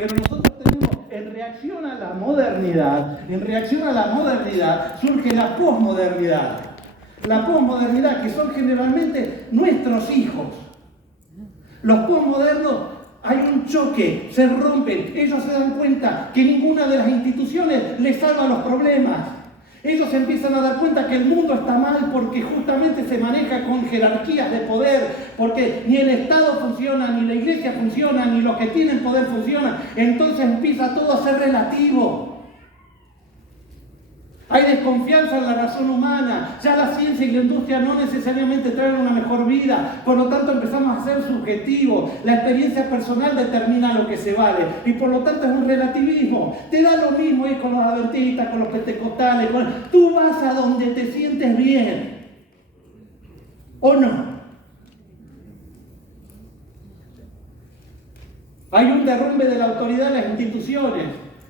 Pero nosotros tenemos, en reacción a la modernidad, surge la posmodernidad. La posmodernidad, que son generalmente nuestros hijos. Los posmodernos, hay un choque, se rompen, ellos se dan cuenta que ninguna de las instituciones les salva los problemas. Ellos empiezan a dar cuenta que el mundo está mal porque justamente se maneja con jerarquías de poder, porque ni el Estado funciona, ni la Iglesia funciona, ni los que tienen poder funcionan. Entonces empieza todo a ser relativo. Hay desconfianza en la razón humana. Ya la ciencia y la industria no necesariamente traen una mejor vida. Por lo tanto, empezamos a ser subjetivos. La experiencia personal determina lo que se vale. Y por lo tanto es un relativismo. Te da lo mismo ir con los adventistas, con los pentecostales. Tú vas a donde te sientes bien. ¿O no? Hay un derrumbe de la autoridad en las instituciones.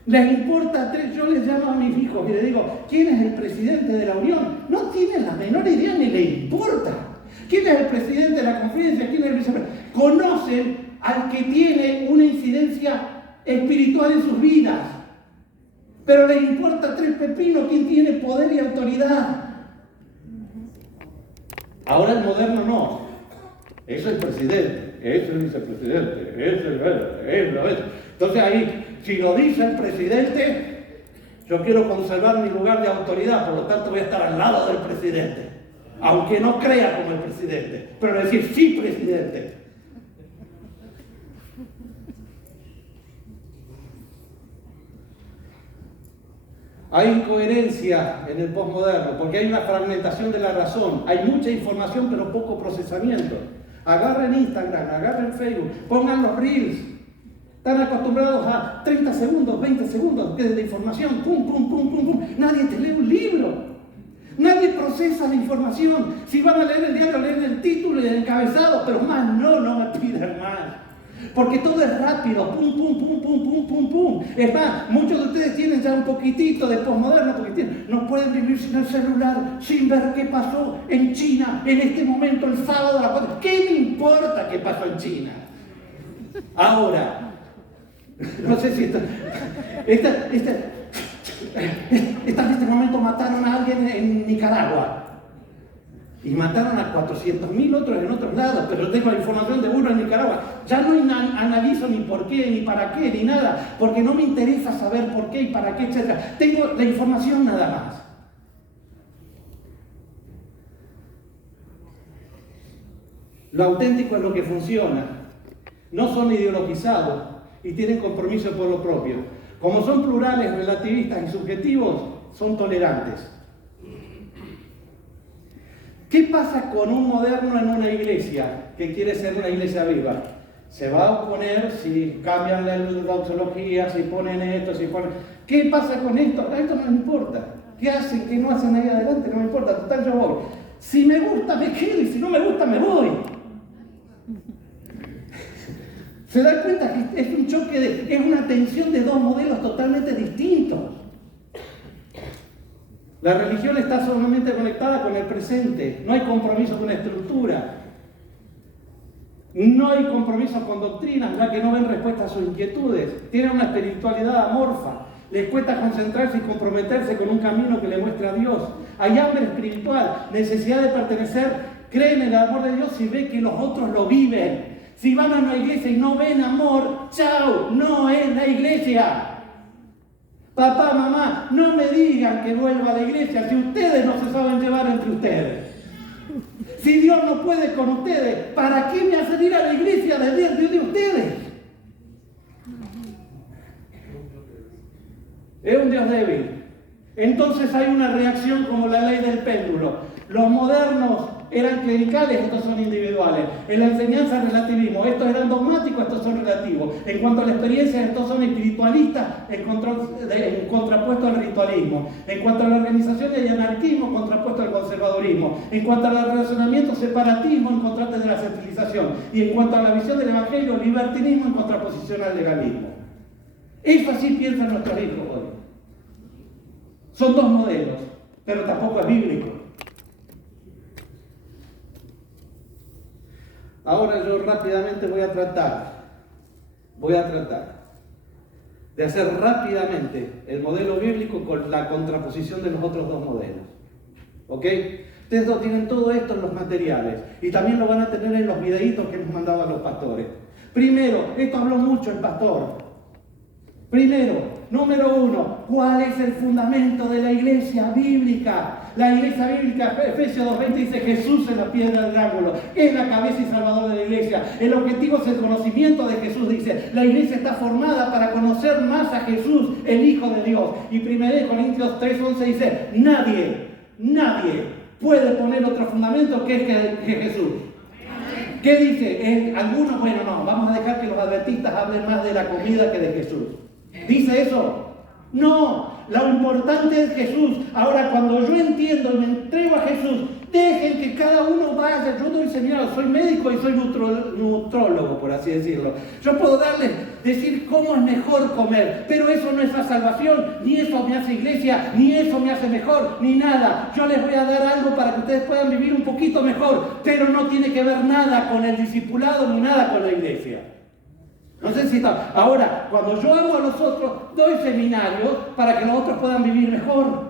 Les importa, yo les llamo a mis hijos y les digo, ¿quién es el presidente de la Unión? No tienen la menor idea ni le importa. ¿Quién es el presidente de la conferencia? ¿Quién es el vicepresidente? Conocen al que tiene una incidencia espiritual en sus vidas. Pero les importa tres pepinos quién tiene poder y autoridad. Ahora el moderno no. Eso es el presidente, eso es el vicepresidente, eso es el... Entonces ahí, si lo dice el presidente, yo quiero conservar mi lugar de autoridad, por lo tanto voy a estar al lado del presidente, aunque no crea como el presidente, pero decir sí, presidente. Hay incoherencia en el posmoderno, porque hay una fragmentación de la razón, hay mucha información pero poco procesamiento. Agarren Instagram, agarren Facebook, pongan los reels. Están acostumbrados a 30 segundos, 20 segundos de información, pum, pum, pum, pum, pum. Nadie te lee un libro. Nadie procesa la información. Si van a leer el diario, leen el título y el encabezado, pero más no me pidan más. Porque todo es rápido, pum, pum, pum, pum, pum, pum, pum. Es más, muchos de ustedes tienen ya un poquitito de posmoderno, porque no pueden vivir sin el celular, sin ver qué pasó en China en este momento, el sábado a las 4. ¿Qué me importa qué pasó en China? Ahora, no sé si en este momento mataron a alguien en Nicaragua. Y mataron a 400.000 otros en otros lados, pero tengo la información de uno en Nicaragua. Ya no analizo ni por qué, ni para qué, ni nada, porque no me interesa saber por qué y para qué, etc. Tengo la información nada más. Lo auténtico es lo que funciona. No son ideologizados y tienen compromiso por lo propio. Como son plurales, relativistas y subjetivos, son tolerantes. ¿Qué pasa con un moderno en una iglesia que quiere ser una iglesia viva? Se va a oponer si cambian la doxología, si ponen esto, si ponen... ¿Qué pasa con esto? A esto no me importa. ¿Qué hacen? ¿Qué no hacen ahí adelante? No me importa. Total, yo voy. Si me gusta, me quedo, y si no me gusta, me voy. ¿Se dan cuenta que es un choque, es una tensión de dos modelos totalmente distintos? La religión está solamente conectada con el presente, no hay compromiso con la estructura, no hay compromiso con doctrinas, ya que no ven respuesta a sus inquietudes, tienen una espiritualidad amorfa, les cuesta concentrarse y comprometerse con un camino que le muestre a Dios. Hay hambre espiritual, necesidad de pertenecer, creen en el amor de Dios y ven que los otros lo viven. Si van a una iglesia y no ven amor, ¡chao! No es la iglesia. Papá, mamá, no me digan que vuelva a la iglesia si ustedes no se saben llevar entre ustedes. Si Dios no puede con ustedes, ¿para qué me hacen ir a la iglesia de ustedes? Es un Dios débil. Entonces hay una reacción como la ley del péndulo. Los modernos eran clericales, estos son individuales. En la enseñanza, relativismo. Estos eran dogmáticos, estos son relativos. En cuanto a la experiencia, estos son espiritualistas en contrapuesto al ritualismo. En cuanto a la organización, hay anarquismo contrapuesto al conservadurismo. En cuanto al relacionamiento, separatismo en contraste de la centralización. Y en cuanto a la visión del evangelio, libertinismo en contraposición al legalismo. Eso así piensan nuestros hijos hoy. Son dos modelos, pero tampoco es bíblico. Ahora yo rápidamente voy a tratar de hacer rápidamente el modelo bíblico con la contraposición de los otros dos modelos. ¿Ok? Ustedes lo tienen todo esto en los materiales y también lo van a tener en los videitos que hemos mandado a los pastores. Primero, esto habló mucho el pastor. Primero, número uno, ¿cuál es el fundamento de la iglesia bíblica? La iglesia bíblica, Efesios 2:20 dice Jesús es la piedra del ángulo, es la cabeza y salvador de la iglesia. El objetivo es el conocimiento de Jesús, dice. La iglesia está formada para conocer más a Jesús, el Hijo de Dios. Y 1 Corintios 3:11 dice, nadie puede poner otro fundamento que Jesús. ¿Qué dice? Algunos, bueno, no, vamos a dejar que los adventistas hablen más de la comida que de Jesús. ¿Dice eso? No, lo importante es Jesús. Ahora, cuando yo entiendo y me entrego a Jesús, dejen que cada uno vaya. Yo doy señal, soy médico y soy nutrólogo, por así decirlo. Yo puedo decir cómo es mejor comer, pero eso no es la salvación, ni eso me hace iglesia, ni eso me hace mejor, ni nada. Yo les voy a dar algo para que ustedes puedan vivir un poquito mejor, pero no tiene que ver nada con el discipulado ni nada con la iglesia. No sé si está. Ahora, cuando yo amo a los otros, doy seminarios para que los otros puedan vivir mejor.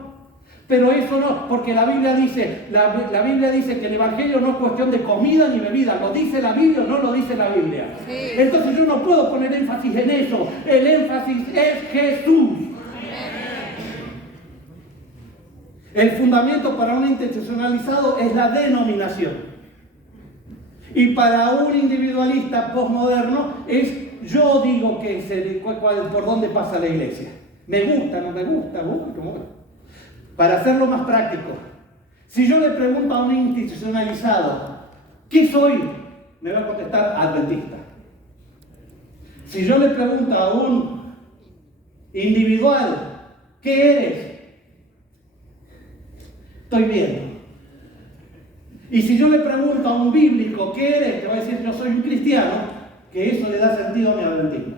Pero eso no, porque la Biblia dice que el Evangelio no es cuestión de comida ni bebida. ¿Lo dice la Biblia o no lo dice la Biblia? Sí. Entonces yo no puedo poner énfasis en eso. El énfasis es Jesús. El fundamento para un institucionalizado es la denominación. Y para un individualista postmoderno es yo digo que por dónde pasa la iglesia. Me gusta, no me gusta, ¿cómo? Para hacerlo más práctico, si yo le pregunto a un institucionalizado, ¿qué soy? Me va a contestar adventista. Si yo le pregunto a un individual, ¿qué eres? Estoy bien. Y si yo le pregunto a un bíblico, ¿qué eres? Te va a decir, yo soy un cristiano, que eso le da sentido a mi adventismo.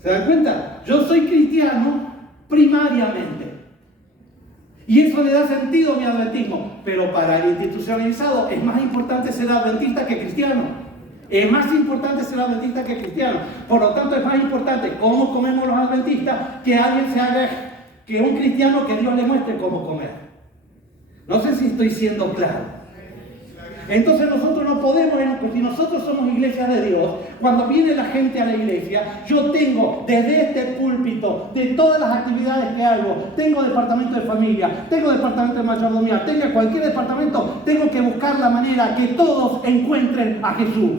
¿Se dan cuenta? Yo soy cristiano primariamente. Y eso le da sentido a mi adventismo. Pero para el institucionalizado es más importante ser adventista que cristiano. Es más importante ser adventista que cristiano. Por lo tanto, es más importante cómo comemos los adventistas que alguien se haga, que un cristiano que Dios le muestre cómo comer. No sé si estoy siendo claro. Entonces nosotros no podemos, porque nosotros somos iglesia de Dios, cuando viene la gente a la iglesia, yo tengo desde este púlpito, de todas las actividades que hago, tengo departamento de familia, tengo departamento de mayordomía, tengo cualquier departamento, tengo que buscar la manera que todos encuentren a Jesús.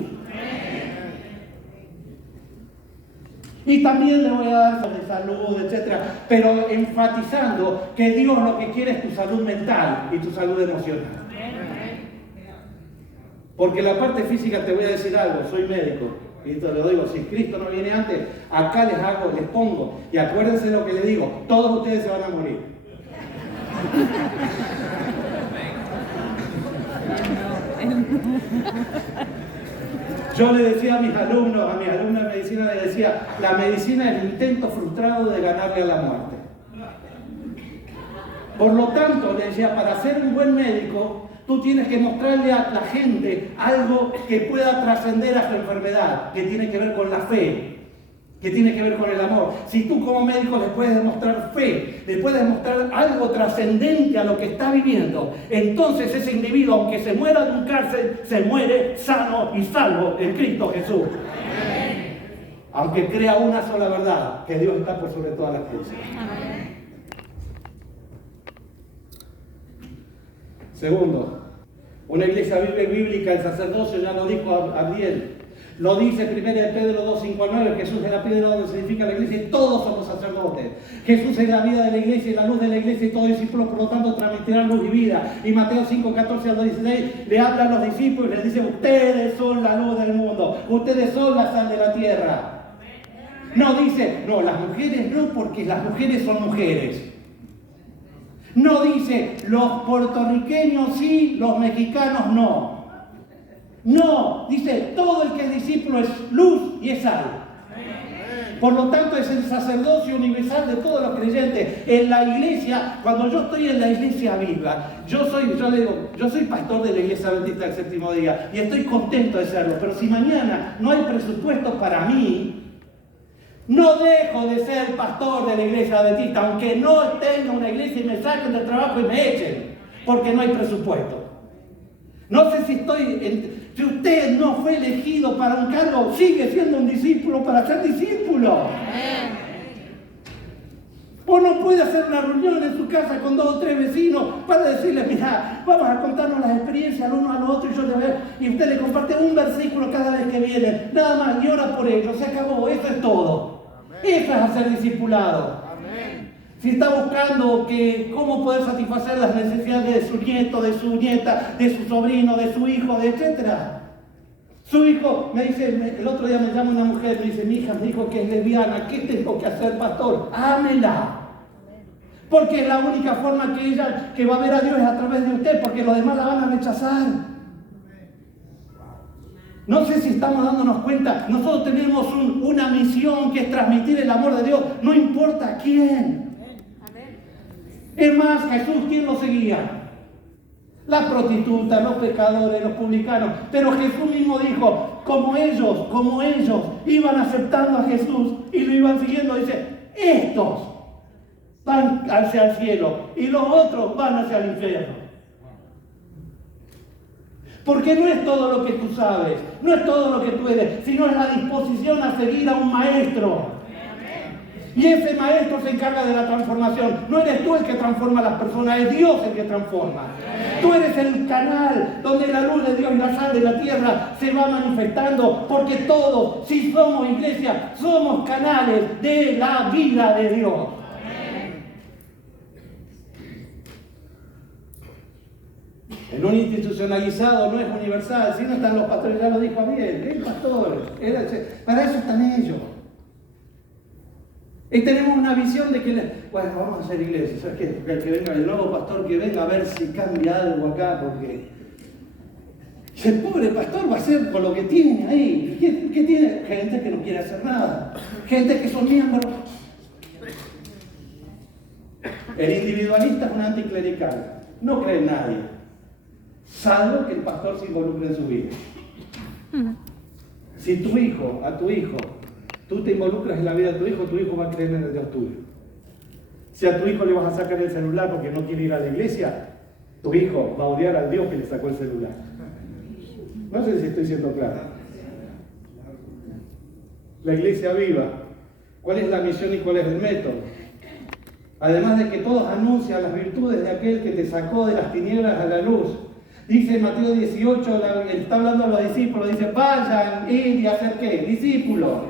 Y también le voy a dar sobre salud, etc. Pero enfatizando que Dios lo que quiere es tu salud mental y tu salud emocional. Porque la parte física, te voy a decir algo, soy médico, y te lo digo, si Cristo no viene antes, acá les pongo, y acuérdense lo que les digo, todos ustedes se van a morir. Yo le decía a mis alumnos de medicina, les decía, la medicina es el intento frustrado de ganarle a la muerte. Por lo tanto, le decía, para ser un buen médico, tú tienes que mostrarle a la gente algo que pueda trascender a su enfermedad, que tiene que ver con la fe, que tiene que ver con el amor. Si tú como médico les puedes demostrar fe, les puedes demostrar algo trascendente a lo que está viviendo, entonces ese individuo, aunque se muera de un cárcel, se muere sano y salvo en Cristo Jesús. Aunque crea una sola verdad, que Dios está por sobre todas las cosas. Segundo, una iglesia bíblica, el sacerdocio, ya lo dijo Abdiel, lo dice 1 Pedro 2, 5 al 9, Jesús es la piedra donde se edifica la iglesia y todos somos sacerdotes. Jesús es la vida de la iglesia y la luz de la iglesia y todos discípulos, por lo tanto, transmitirán luz y vida. Y Mateo 5, 14 al 16 le habla a los discípulos y les dice, ustedes son la luz del mundo, ustedes son la sal de la tierra. No dice, no, las mujeres no, porque las mujeres son mujeres. No dice, los puertorriqueños sí, los mexicanos no. No, dice, todo el que es discípulo es luz y es sal. Por lo tanto, es el sacerdocio universal de todos los creyentes. En la iglesia, cuando yo estoy en la iglesia viva, yo soy pastor de la iglesia adventista del séptimo día y estoy contento de serlo. Pero si mañana no hay presupuesto para mí, No dejo de ser pastor de la iglesia adventista, aunque no tenga una iglesia y me saquen del trabajo y me echen, porque no hay presupuesto. No sé si si usted no fue elegido para un cargo, sigue siendo un discípulo para ser discípulo. O no puede hacer una reunión en su casa con 2 o 3 vecinos para decirles, mira, vamos a contarnos las experiencias al uno al otro y usted le comparte un versículo cada vez que viene, nada más, y ora por ellos, se acabó, eso es todo. Eso es hacer discipulado. Si está buscando cómo poder satisfacer las necesidades de su nieto, de su nieta, de su sobrino, de su hijo, etc. Su hijo me dice, el otro día me llama una mujer, me dice, mi hija me dijo que es lesbiana, ¿qué tengo que hacer, pastor? Ámela. Porque es la única forma que va a ver a Dios es a través de usted, porque los demás la van a rechazar. No sé si estamos dándonos cuenta, nosotros tenemos una misión que es transmitir el amor de Dios, no importa a quién. Es más, Jesús, ¿quién lo seguía? Las prostitutas, los pecadores, los publicanos. Pero Jesús mismo dijo, como ellos iban aceptando a Jesús y lo iban siguiendo, dice, estos van hacia el cielo y los otros van hacia el infierno. Porque no es todo lo que tú sabes, no es todo lo que tú eres, sino es la disposición a seguir a un maestro. Y ese maestro se encarga de la transformación. No eres tú el que transforma a las personas, es Dios el que transforma. Tú eres el canal donde la luz de Dios y la sal de la tierra se va manifestando, porque todos, si somos iglesia, somos canales de la vida de Dios. En un institucionalizado no es universal, si no están los pastores, ya lo dijo Ariel, el pastor, para eso están ellos. Y tenemos una visión de que, bueno, vamos a hacer iglesia, ¿sabes qué? Porque el que venga, el nuevo pastor que venga a ver si cambia algo acá, porque el pobre pastor va a hacer con lo que tiene ahí. ¿Qué tiene? Gente que no quiere hacer nada, gente que son miembros. El individualista es un anticlerical, no cree en nadie, salvo que el pastor se involucre en su vida. Si a tu hijo, tú te involucras en la vida de tu hijo va a creer en el Dios tuyo. Si a tu hijo le vas a sacar el celular porque no quiere ir a la iglesia, tu hijo va a odiar al Dios que le sacó el celular. No sé si estoy siendo claro. La iglesia viva, ¿cuál es la misión y cuál es el método? Además de que todos anuncian las virtudes de aquel que te sacó de las tinieblas a la luz. Dice Mateo 18, está hablando a los discípulos, dice, vayan, ir y hacer ¿qué? Discípulos.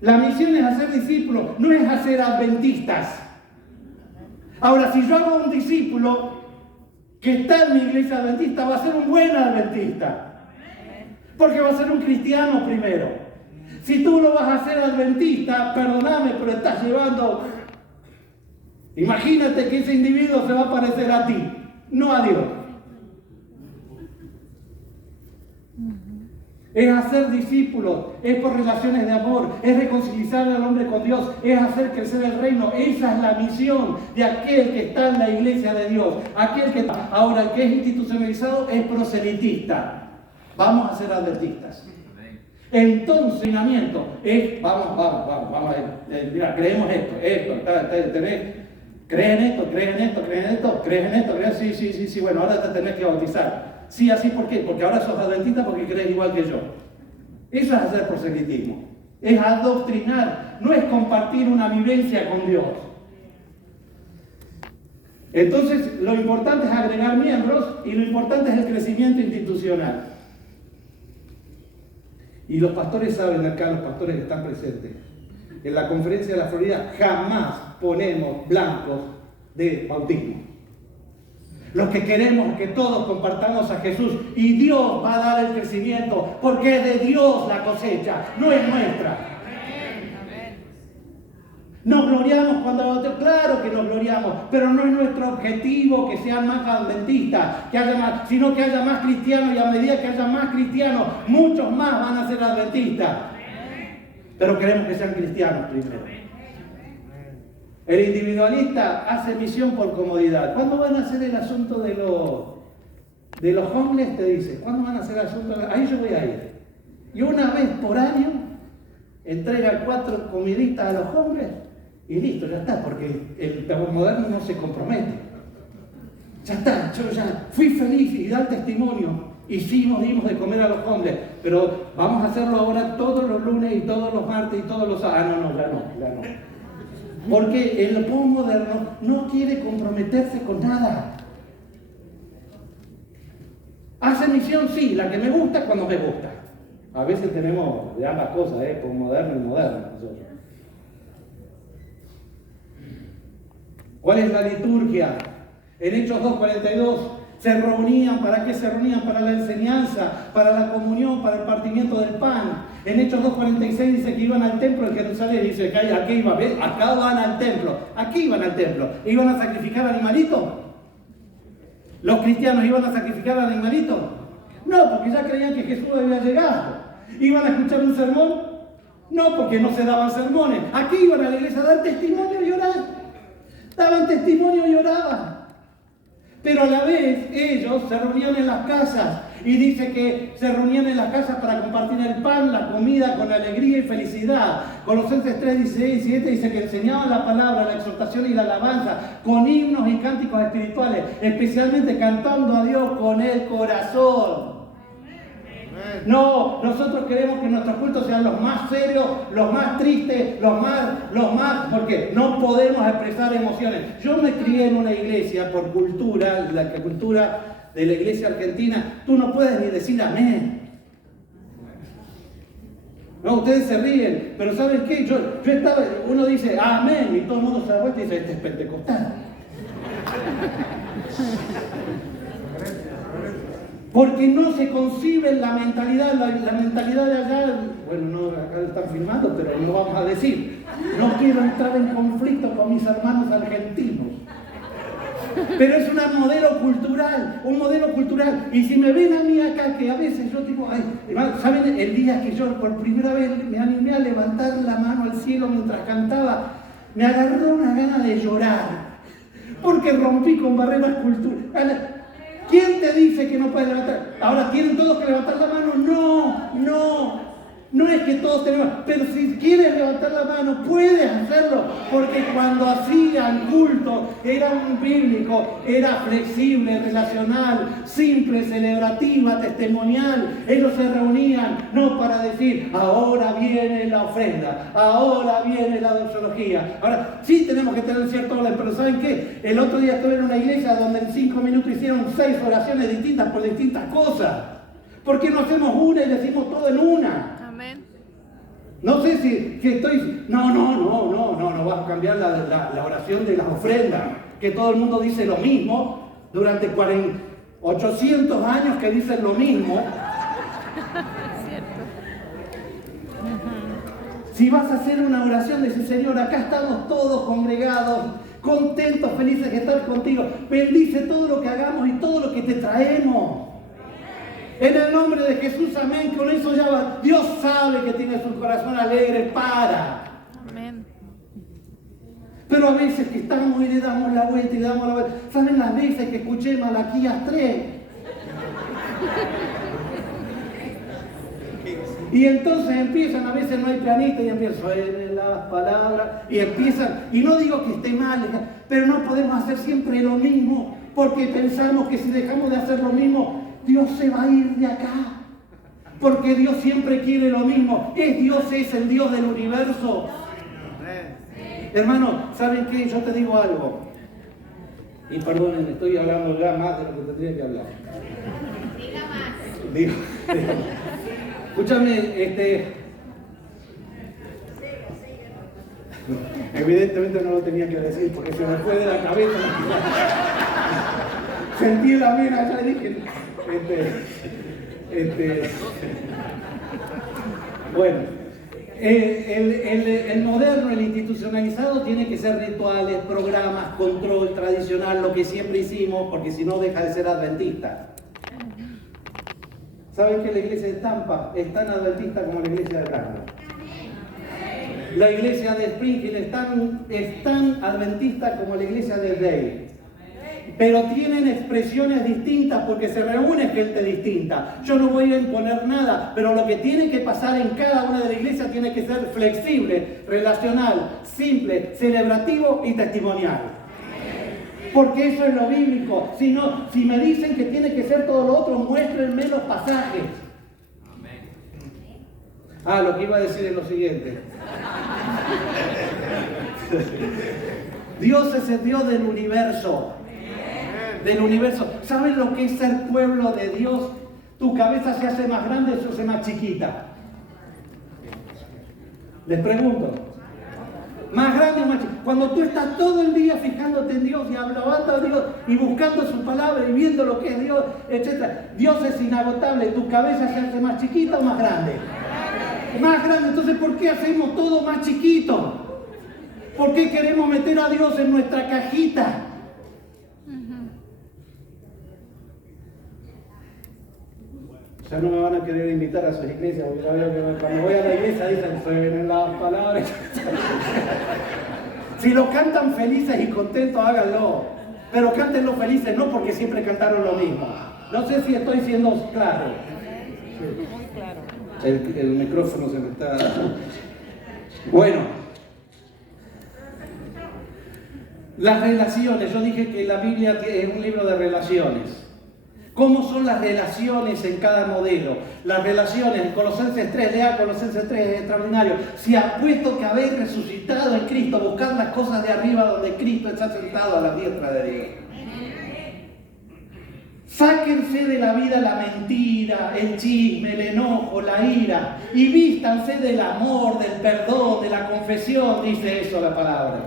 La misión es hacer discípulos, no es hacer adventistas. Ahora, si yo hago un discípulo que está en mi iglesia adventista, va a ser un buen adventista. Porque va a ser un cristiano primero. Si tú lo vas a hacer adventista, perdóname, pero estás llevando... Imagínate que ese individuo se va a parecer a ti, no a Dios. Es hacer discípulos, es por relaciones de amor, es reconciliar al hombre con Dios, es hacer crecer el reino. Esa es la misión de aquel que está en la iglesia de Dios. Ahora, el que es institucionalizado es proselitista. Vamos a ser adventistas. Entonces, el entrenamiento es, vamos a ver, mira, creemos esto, ¿crees en esto? Sí, bueno, ahora te tenés que bautizar. Sí, así, ¿por qué? Porque ahora sos adventista porque crees igual que yo. Eso es hacer proselitismo. Es adoctrinar, no es compartir una vivencia con Dios. Entonces, lo importante es agregar miembros y lo importante es el crecimiento institucional. Y los pastores saben acá, los pastores que están presentes, en la conferencia de la Florida jamás ponemos blancos de bautismo. Los que queremos que todos compartamos a Jesús y Dios va a dar el crecimiento porque es de Dios la cosecha, no es nuestra. Nos gloriamos cuando, claro que nos gloriamos, pero no es nuestro objetivo que sean más adventistas, sino que haya más cristianos y a medida que haya más cristianos, muchos más van a ser adventistas. Pero queremos que sean cristianos primero. El individualista hace misión por comodidad. ¿Cuándo van a hacer el asunto de los homeless? Te dice, ¿cuándo van a hacer el asunto? Ahí yo voy a ir. Y una vez por año, entrega 4 comiditas a los hombres y listo, ya está, porque el posmoderno no se compromete. Ya está, yo ya fui feliz y da el testimonio. Hicimos, dimos de comer a los hombres, pero vamos a hacerlo ahora todos los lunes y todos los martes y todos los sábados. Ya no. Porque el posmoderno no quiere comprometerse con nada. Hace misión, sí, la que me gusta cuando me gusta. A veces tenemos de ambas cosas, posmoderno y moderno. ¿Cuál es la liturgia? En Hechos 2:42 se reunían, ¿para qué se reunían? Para la enseñanza, para la comunión, para el partimiento del pan. En Hechos 2:46 dice que iban al templo de Jerusalén, dice que aquí iban, ¿ves? Acá van al templo, aquí iban al templo. ¿Iban a sacrificar animalitos? ¿Los cristianos iban a sacrificar animalitos? No, porque ya creían que Jesús había llegado. ¿Iban a escuchar un sermón? No, porque no se daban sermones. Aquí iban a la iglesia a dar testimonio y orar. Daban testimonio y oraban. Pero a la vez ellos se reunían en las casas. Y dice que se reunían en las casas para compartir el pan, la comida, con alegría y felicidad. Colosenses 3:16 y 17 dice que enseñaban la palabra, la exhortación y la alabanza con himnos y cánticos espirituales, especialmente cantando a Dios con el corazón. No, nosotros queremos que nuestros cultos sean los más serios, los más tristes, los más, porque no podemos expresar emociones. Yo me crié en una iglesia por cultura, la cultura de la iglesia argentina, tú no puedes ni decir amén. No, ustedes se ríen, pero ¿saben qué? Yo estaba, uno dice amén y todo el mundo se da vuelta y dice, este es pentecostal. Porque no se concibe la mentalidad de allá. Bueno, no, acá lo están filmando, pero no vamos a decir. No quiero entrar en conflicto con mis hermanos argentinos. Pero es un modelo cultural. Y si me ven a mí acá, que a veces yo digo, ay, ¿saben? El día que yo por primera vez me animé a levantar la mano al cielo mientras cantaba, me agarró una gana de llorar. Porque rompí con barreras culturales. ¿Quién te dice que no puedes levantar? Ahora, ¿tienen todos que levantar la mano? No es que todos tenemos, pero si quieres levantar la mano, puedes hacerlo, porque cuando hacían culto, era un bíblico, era flexible, relacional, simple, celebrativa, testimonial. Ellos se reunían, no para decir, ahora viene la ofrenda, ahora viene la doxología. Ahora, sí tenemos que tener cierto orden, pero ¿saben qué? El otro día estuve en una iglesia donde en 5 minutos hicieron 6 oraciones distintas por distintas cosas. ¿Por qué no hacemos una y decimos todo en una? No sé si estoy... No, vas a cambiar la oración de las ofrendas, que todo el mundo dice lo mismo, durante 800 años que dicen lo mismo. Si vas a hacer una oración, dice, Señor, acá estamos todos congregados, contentos, felices de estar contigo. Bendice todo lo que hagamos y todo lo que te traemos. En el nombre de Jesús, amén. Con eso ya va. Dios sabe que tienes un corazón alegre para. Amén. Pero a veces que estamos y le damos la vuelta y le damos la vuelta. ¿Saben las veces que escuché Malaquías 3? Y entonces empiezan, a veces no hay pianista y empiezan, suenen las palabras y empiezan. Y no digo que esté mal, pero no podemos hacer siempre lo mismo, porque pensamos que si dejamos de hacer lo mismo, Dios se va a ir de acá, porque Dios siempre quiere lo mismo. Dios es el Dios del universo. Hermano, ¿saben qué? Yo te digo algo. Y perdonen, estoy hablando ya más de lo que tendría que hablar. Diga más. Digo, escúchame, evidentemente no lo tenía que decir porque se me fue de la cabeza. Sentí la vena ya y dije... Bueno, el moderno, el institucionalizado tiene que ser rituales, programas, control tradicional, lo que siempre hicimos, porque si no deja de ser adventista. ¿Saben que la iglesia de Tampa es tan adventista como la iglesia de Brandon? La iglesia de Springfield es tan adventista como la iglesia de Dale. pero tienen expresiones distintas porque se reúne gente distinta. Yo no voy a imponer nada, pero lo que tiene que pasar en cada una de las iglesias tiene que ser flexible, relacional, simple, celebrativo y testimonial. Porque eso es lo bíblico. Si me dicen que tiene que ser todo lo otro, muéstrenme los pasajes. Lo que iba a decir es lo siguiente. Dios es el Dios del universo. Del universo. ¿Saben lo que es ser pueblo de Dios? Tu cabeza se hace más grande o se hace más chiquita. Les pregunto. Más grande o más chiquita. Cuando tú estás todo el día fijándote en Dios y alabando a Dios y buscando su palabra y viendo lo que es Dios, etc. Dios es inagotable. ¿Tu cabeza se hace más chiquita o más grande? Más grande. Entonces, ¿por qué hacemos todo más chiquito? ¿Por qué queremos meter a Dios en nuestra cajita? Ya no me van a querer invitar a sus iglesias, porque ya veo que cuando voy a la iglesia dicen, suenen las palabras. Si lo cantan felices y contentos, háganlo. Pero cántenlo felices, no porque siempre cantaron lo mismo. No sé si estoy siendo claro. Muy claro. El micrófono se me está... Bueno. Las relaciones. Yo dije que la Biblia es un libro de relaciones. ¿Cómo son las relaciones en cada modelo? Las relaciones, Colosenses 3, lea Colosenses 3, es extraordinario. Si puesto que habéis resucitado en Cristo, buscad las cosas de arriba donde Cristo está sentado a la diestra de Dios. Sáquense de la vida la mentira, el chisme, el enojo, la ira y vístanse del amor, del perdón, de la confesión, dice eso la palabra.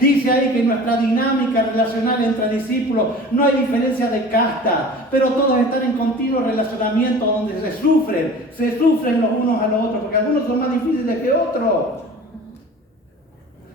Dice ahí que en nuestra dinámica relacional entre discípulos no hay diferencia de casta, pero todos están en continuo relacionamiento donde se sufren los unos a los otros, porque algunos son más difíciles que otros.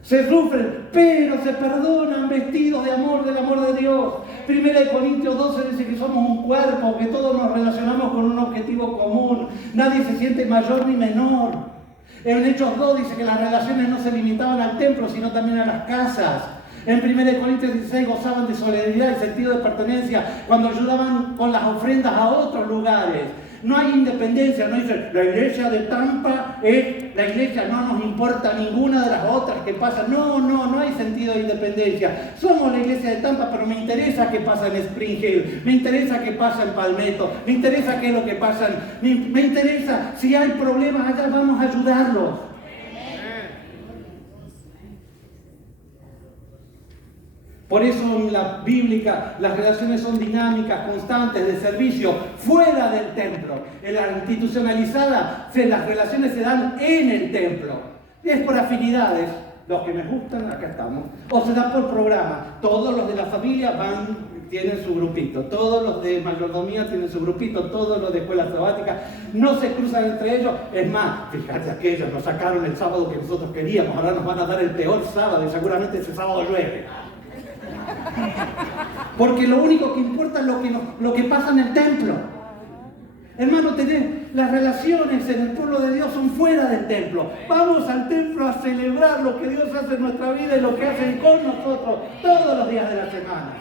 Se sufren, pero se perdonan vestidos de amor, del amor de Dios. 1 Corintios 12 dice que somos un cuerpo, que todos nos relacionamos con un objetivo común. Nadie se siente mayor ni menor. En Hechos 2 dice que las relaciones no se limitaban al templo, sino también a las casas. En 1 Corintios 16 gozaban de solidaridad y sentido de pertenencia cuando ayudaban con las ofrendas a otros lugares. No hay independencia, no dice la iglesia de Tampa es la iglesia, no nos importa ninguna de las otras que pasan. No hay sentido de independencia. Somos la iglesia de Tampa, pero me interesa qué pasa en Spring Hill, me interesa qué pasa en Palmetto, me interesa qué es lo que pasa, me interesa si hay problemas allá, vamos a ayudarlos. Por eso en la bíblica las relaciones son dinámicas, constantes, de servicio, fuera del templo. En la institucionalizada, las relaciones se dan en el templo. Es por afinidades. Los que me gustan, acá estamos. O se dan por programa. Todos los de la familia tienen su grupito. Todos los de mayordomía tienen su grupito. Todos los de escuela sabática no se cruzan entre ellos. Es más, fíjate, aquellos nos sacaron el sábado que nosotros queríamos. Ahora nos van a dar el peor sábado y seguramente ese sábado llueve. Porque lo único que importa es lo que pasa en el templo. Hermano, las relaciones en el pueblo de Dios son fuera del templo. Vamos al templo a celebrar lo que Dios hace en nuestra vida y lo que hace con nosotros todos los días de la semana.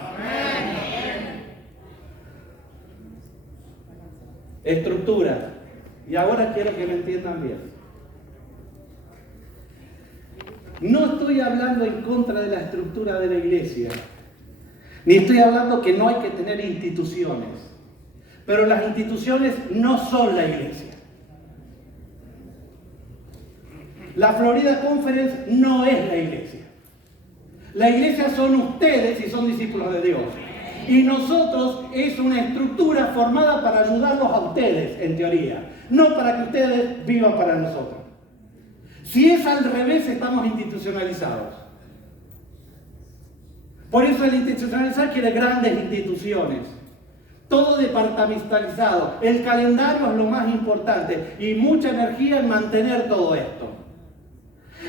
Estructura. Y ahora quiero que me entiendan bien. No estoy hablando en contra de la estructura de la iglesia, ni estoy hablando que no hay que tener instituciones, pero las instituciones no son la iglesia. La Florida Conference no es la iglesia. La iglesia son ustedes y son discípulos de Dios. Y nosotros es una estructura formada para ayudarlos a ustedes, en teoría, no para que ustedes vivan para nosotros. Si es al revés, estamos institucionalizados. Por eso el institucionalizar quiere grandes instituciones. Todo departamentalizado. El calendario es lo más importante y mucha energía en mantener todo esto.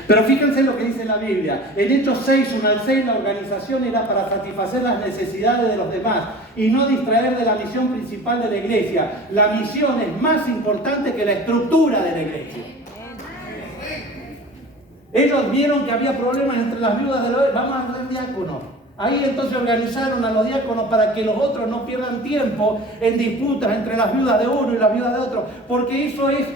Pero fíjense lo que dice la Biblia. En Hechos 6, 1 al 6, la organización era para satisfacer las necesidades de los demás y no distraer de la misión principal de la iglesia. La misión es más importante que la estructura de la iglesia. Ellos vieron que había problemas entre las viudas de la vez. Vamos a ser diáconos. Ahí entonces organizaron a los diáconos para que los otros no pierdan tiempo en disputas entre las viudas de uno y las viudas de otro, porque eso es,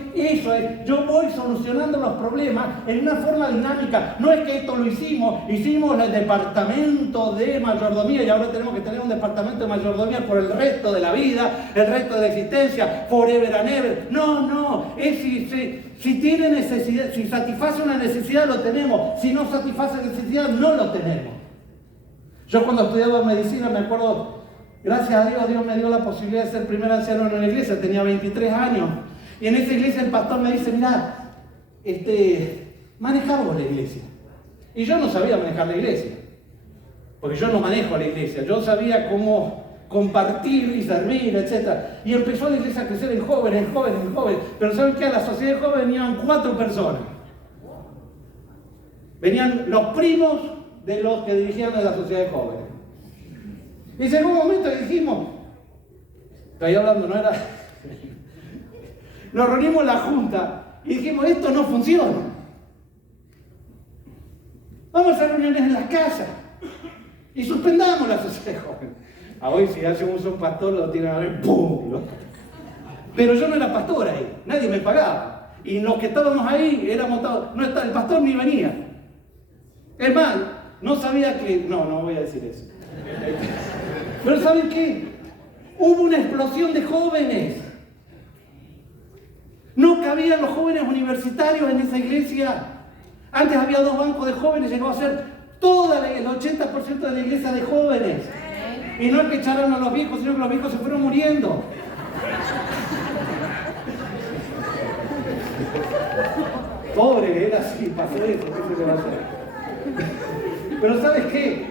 yo voy solucionando los problemas en una forma dinámica. No es que esto lo hicimos el departamento de mayordomía y ahora tenemos que tener un departamento de mayordomía por el resto de la vida, el resto de la existencia, forever and ever. No, es si tiene necesidad, si satisface una necesidad lo tenemos, si no satisface necesidad no lo tenemos. Yo cuando estudiaba medicina me acuerdo, gracias a Dios, Dios me dio la posibilidad de ser primer anciano en una iglesia, tenía 23 años. Y en esa iglesia el pastor me dice, mirá, manejamos la iglesia. Y yo no sabía manejar la iglesia, porque yo no manejo la iglesia, yo sabía cómo compartir y servir, etc. Y empezó la iglesia a crecer en jóvenes. Pero ¿saben qué? A la sociedad de jóvenes venían 4 personas. Venían los primos de los que dirigían a la sociedad de jóvenes. Y llegó un momento que dijimos, estoy hablando, no era... Nos reunimos en la junta y dijimos, esto no funciona. Vamos a hacer reuniones en las casas y suspendamos la sociedad de jóvenes. Hoy si hacemos un pastor lo tienen a ver, ¡pum! Pero yo no era pastor ahí, nadie me pagaba. Y los que estábamos ahí éramos todos, no está, el pastor ni venía. Es más, no sabía que... No voy a decir eso. Pero ¿saben qué? Hubo una explosión de jóvenes. No cabían los jóvenes universitarios en esa iglesia. Antes había 2 bancos de jóvenes, llegó a ser todo el 80% de la iglesia de jóvenes. Y no es que echaron a los viejos, sino que los viejos se fueron muriendo. Pobre, era así, pasó eso, ¿qué se le va a hacer? Pero ¿sabes qué?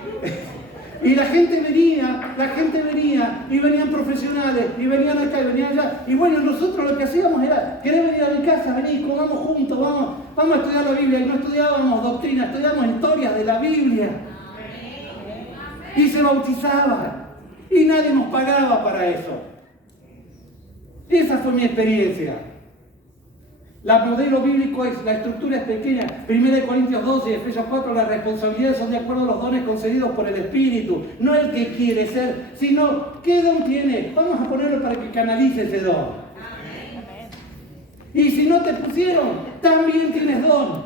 Y la gente venía, y venían profesionales, y venían acá, y venían allá. Y bueno, nosotros lo que hacíamos era, ¿querés venir a mi casa? Vení, comamos juntos, vamos a estudiar la Biblia. Y no estudiábamos doctrina, estudiábamos historias de la Biblia. Y se bautizaban. Y nadie nos pagaba para eso. Esa fue mi experiencia. El modelo bíblico es, la estructura es pequeña. 1 Corintios 12 y Efesios 4, las responsabilidades son de acuerdo a los dones concedidos por el Espíritu. No el que quiere ser, sino ¿qué don tiene? Vamos a ponerlo para que canalice ese don. Y si no te pusieron, también tienes don.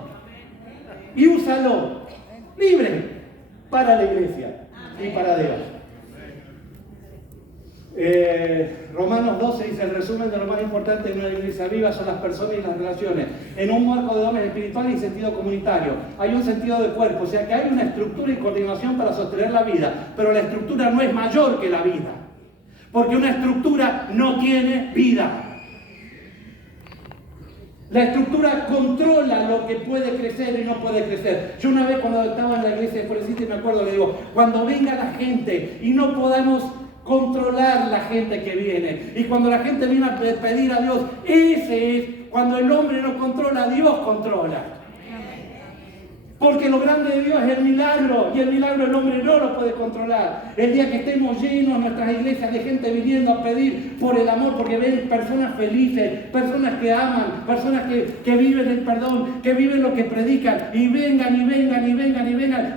Y úsalo. Libre para la iglesia y para Dios. Romanos 12 dice, el resumen de lo más importante en una iglesia viva son las personas y las relaciones. En un marco de dones espirituales y sentido comunitario. Hay un sentido de cuerpo, o sea que hay una estructura y coordinación para sostener la vida. Pero la estructura no es mayor que la vida. Porque una estructura no tiene vida. La estructura controla lo que puede crecer y no puede crecer. Yo una vez cuando estaba en la iglesia de Florecita, me acuerdo, le digo, cuando venga la gente y no podamos controlar la gente que viene, y cuando la gente viene a pedir a Dios, ese es cuando el hombre no controla, Dios controla. Porque lo grande de Dios es el milagro, y el milagro el hombre no lo puede controlar. El día que estemos llenos nuestras iglesias de gente viniendo a pedir por el amor, porque ven personas felices, personas que aman, personas que viven el perdón, que viven lo que predican, y vengan.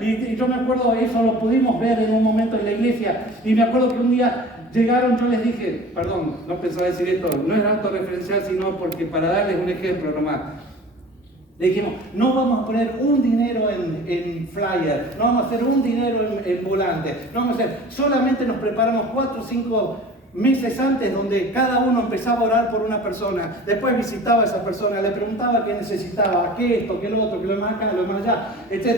Y yo me acuerdo, eso lo pudimos ver en un momento en la iglesia, y me acuerdo que un día llegaron, yo les dije, perdón, no pensaba decir esto, no es autorreferencial, sino porque para darles un ejemplo nomás. Le dijimos, no vamos a poner un dinero en flyer, no vamos a hacer un dinero en volante, no vamos a hacer, solamente nos preparamos 4 o 5 meses antes donde cada uno empezaba a orar por una persona, después visitaba a esa persona, le preguntaba qué necesitaba, qué esto, qué lo otro, qué lo más acá, lo más allá, etc.